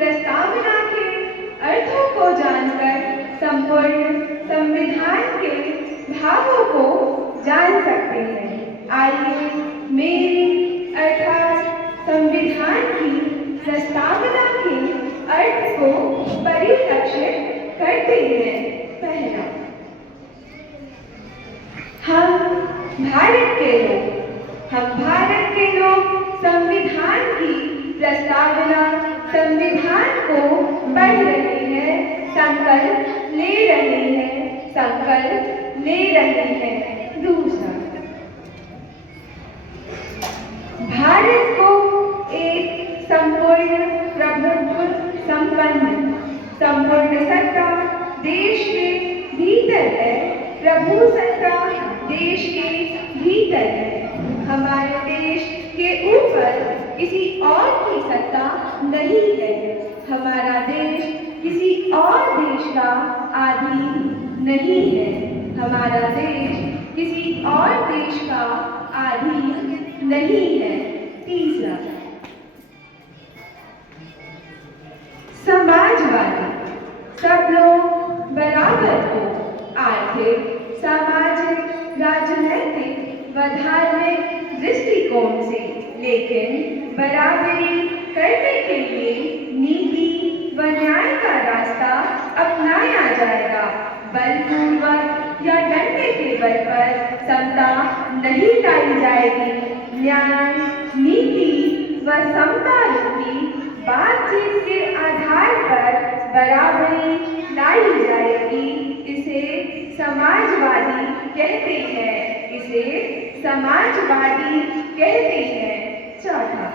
प्रस्तावना के अर्थों को जानकर संपूर्ण संविधान के भावों को जान सकते हैं। आइए मेरी अर्थात संविधान की प्रस्तावना के अर्थ को परिलक्षित करते हैं। पहला, हम भारत के लोग संविधान की प्रस्तावना संविधान को पढ़ रहे हैं, संकल्प ले रहे हैं। दूसरा, भारत को एक संपूर्ण प्रभुत्व संपूर्ण सत्ता देश के भीतर है, प्रभु सत्ता देश के भीतर है। हमारे देश के ऊपर किसी और की सत्ता नहीं है। हमारा देश किसी और देश का अधीन नहीं है। हमारा देश किसी और देश का अधीन नहीं है। तीसरा, समाजवादी सब लोग बराबर हो, आर्थिक, सामाजिक, राजनैतिक व धार्मिक दृष्टिकोण से, लेकिन बराबरी करने के लिए नीति व न्याय का रास्ता अपनाया जाएगा। बलपूर्वक या डंडे के बल पर समता नहीं लाई जाएगी। न्याय, नीति व समता रूपी बातचीत के आधार पर बराबरी लाई जाएगी। इसे समाजवादी कहते हैं। चौथा,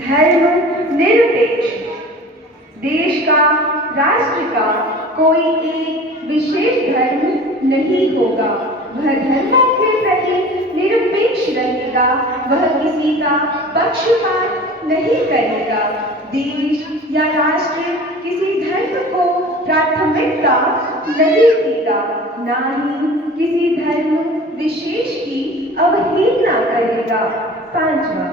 धर्म निरपेक्ष देश का, राष्ट्र का कोई एक विशेष धर्म नहीं होगा। वह धर्मों के प्रति निरपेक्ष रहेगा। वह किसी का पक्षपात नहीं करेगा। देश या राष्ट्र किसी धर्म को प्राथमिकता नहीं देगा, ना ही किसी धर्म विशेष की अवहेलना करेगा। पांचवा,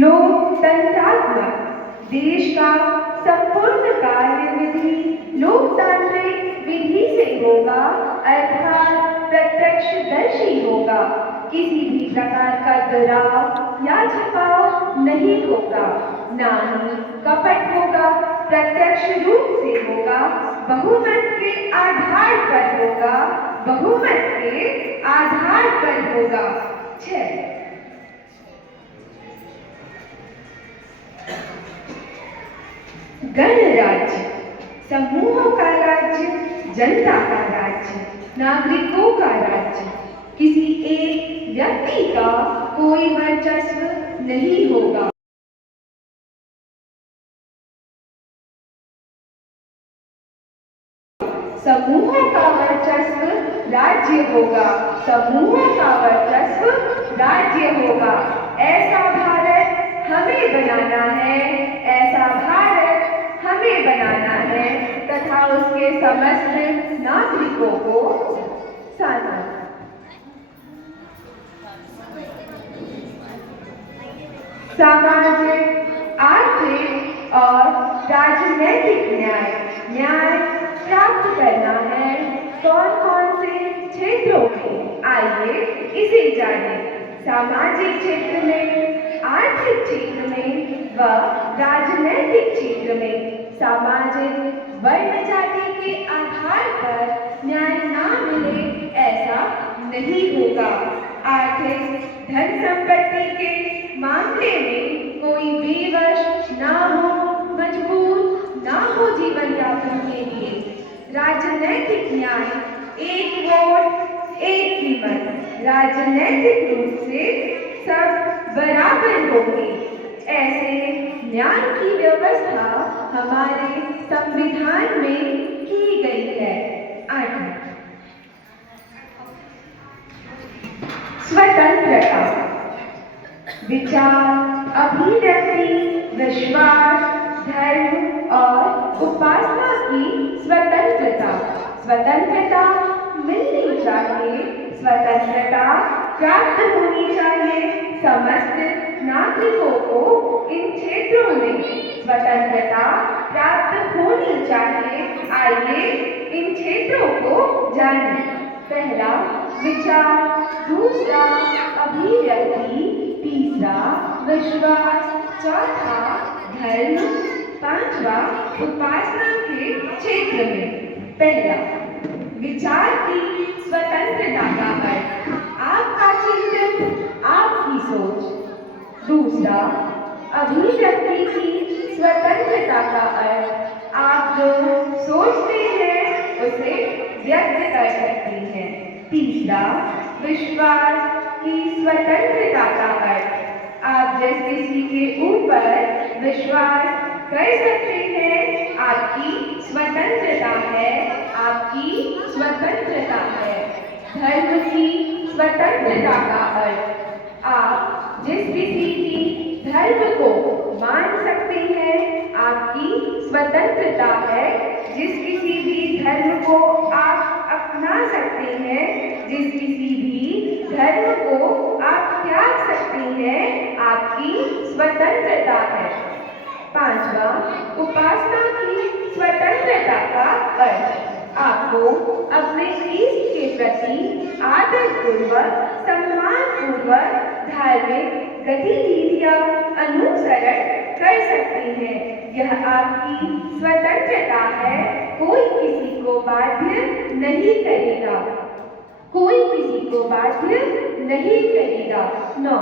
लोकतंत्रात्मक देश का संपूर्ण कार्यविधि लोकतांत्रिक विधि से होगा, अर्थात प्रत्यक्षदर्शी होगा। किसी भी प्रकार का दबाव या छपाव नहीं होगा, ना ही कपट होगा। प्रत्यक्ष रूप से होगा, बहुमत के आधार पर होगा। 6, गणराज्य समूहों का राज्य, जनता का राज्य, नागरिकों का राज्य। किसी एक व्यक्ति का कोई वर्चस्व नहीं होगा। समूहों का वर्चस्व राज्य होगा। ऐसा भारत हमें बनाना है तथा उसके समस्त नागरिकों को साझा। सामाजिक, आर्थिक और राजनैतिक न्याय प्राप्त करना है। कौन कौन से क्षेत्रों में, आइए इसे जानें। सामाजिक क्षेत्र में, आर्थिक क्षेत्र में व राजनैतिक क्षेत्र में। सामाजिक, वर्ण, जाति के आधार पर न्याय ना मिले ऐसा नहीं होगा। आर्थिक, धन संपत्ति के मामले में कोई बेवश ना हो, मजबूर ना हो जीवन यापन के लिए। राजनैतिक न्याय, एक वोट एक कीमत। राजनैतिक रूप से सब बराबर होंगे। ऐसे न्याय की व्यवस्था हमारे संविधान में की गई है। 8, स्वतंत्रता, विचार, अभिव्यक्ति, विश्वास, धर्म और उपासना की स्वतंत्रता मिलनी चाहिए। स्वतंत्रता प्राप्त होनी चाहिए। समस्त नागरिकों को इन क्षेत्रों में स्वतंत्रता प्राप्त होनी चाहिए। आइए इन क्षेत्रों को जानें। पहला विचार, दूसरा अभिव्यक्ति, तीसरा विश्वास, चौथा धर्म, पांचवा उपासना के क्षेत्र में। पहला विचार की स्वतंत्रता का अर्थ आपका चिंतन, आपकी सोच। दूसरा अभिव्यक्ति की स्वतंत्रता का अर्थ आप जो सोचते हैं उसे व्यक्त कर सकते हैं। तीसरा विश्वास की स्वतंत्रता का अर्थ आप जिस किसी के ऊपर विश्वास कर सकते हैं, आपकी स्वतंत्रता है, आपकी स्वतंत्रता है। धर्म की स्वतंत्रता का अर्थ आप जिस किसी भी धर्म को मान सकते हैं, आपकी स्वतंत्रता है। जिस किसी भी धर्म को आप अपना सकते हैं, जिस किसी भी धर्म को आप त्याग सकते हैं, आपकी स्वतंत्रता है। पांचवा उपासना की स्वतंत्रता का अर्थ आपको अपने इष्ट के प्रति आदर पूर्वक, सम्मान पूर्वक धार्मिक गतिविधियां अनुसरण कर सकते हैं। यह आपकी स्वतंत्रता है। कोई किसी को बाध्य नहीं करेगा, कोई किसी को बाध्य नहीं करेगा। 9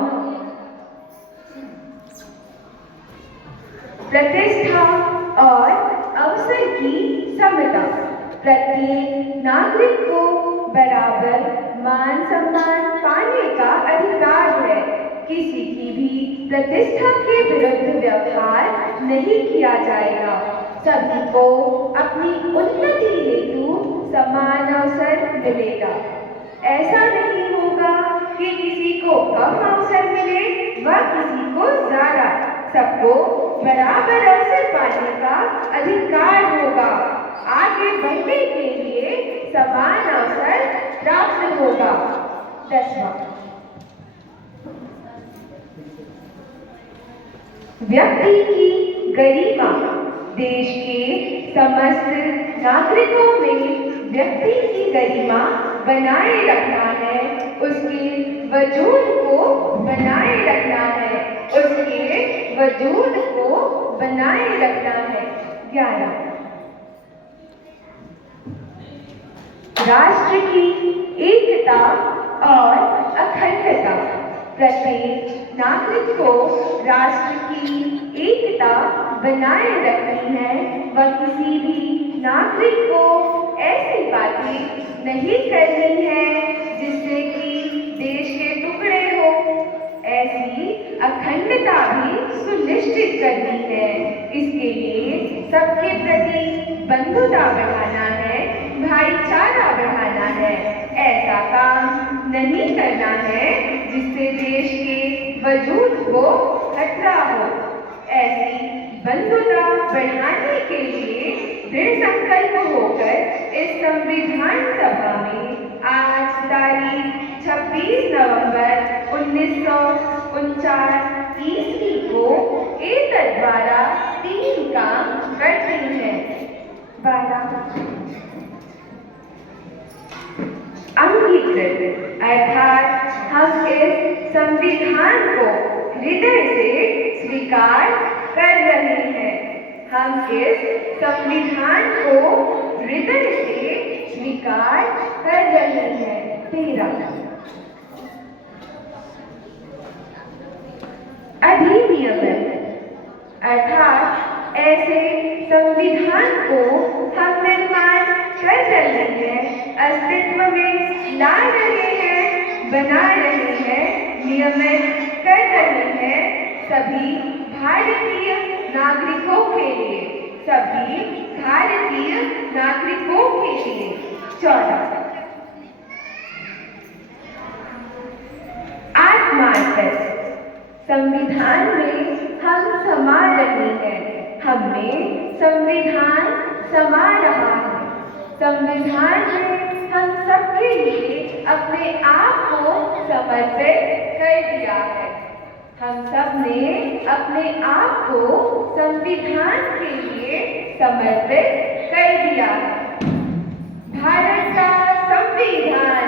प्रतिष्ठा और अवसर की समता। प्रत्येक नागरिक को बराबर मान सम्मान पाने का अधिकार है। किसी की भी प्रतिष्ठा के विरुद्ध व्यवहार नहीं किया जाएगा। सभी को अपनी उन्नति हेतु समान अवसर मिलेगा। ऐसा नहीं होगा कि किसी को कम अवसर मिले व किसी को ज्यादा। सबको बराबर अवसर पाने का अधिकार होगा। आगे बढ़ने के लिए समान अवसर प्राप्त होगा। 10वां व्यक्ति की गरिमा। देश के समस्त नागरिकों में व्यक्ति की गरिमा बनाए रखना है, उसके वजूद को बनाए रखना है, उसके वजूद को बनाए रखना है। 11 राष्ट्र की एकता और अखंडता। प्रत्येक नागरिक को राष्ट्र की एकता बनाए रखनी है व किसी भी नागरिक को ऐसी बातें नहीं करनी है जिससे कि देश के टुकड़े हो। ऐसी अखंडता भी सुनिश्चित करनी है। इसके लिए सबके प्रति बंधुता बढ़ाना है, भाईचारा बढ़ाना है। ऐसा काम नहीं करना है जिससे देश के वजूद को खतरा हो। ऐसी बंधुता बढ़ाने के लिए दृढ़ संकल्प होकर इस संविधान सभा में आज तारीख 26 नवंबर 1949 ईस्वी को एतद द्वारा 3 काम करते हैं। 12 अंगीकृत, अर्थात हम इस संविधान को हृदय से स्वीकार कर रहे हैं। हम इस संविधान को हृदय से स्वीकार कर रहे हैं। 13 अधिनियमन, अर्थात ऐसे संविधान को हम निर्माण कर रहे हैं, अस्तित्व में ला रहे हैं, बना रहे हैं, नियमित कर रहे हैं सभी भारतीय नागरिकों के लिए, सभी भारतीय नागरिकों के लिए। 14 आत्मार्पण, संविधान में हम समा रहे हैं, हमें संविधान समा रहा है। संविधान में हम सबके लिए अपने आप को समर्पित कर दिया है। हम सब ने अपने आप को संविधान के लिए समर्पित कर दिया है। भारत का संविधान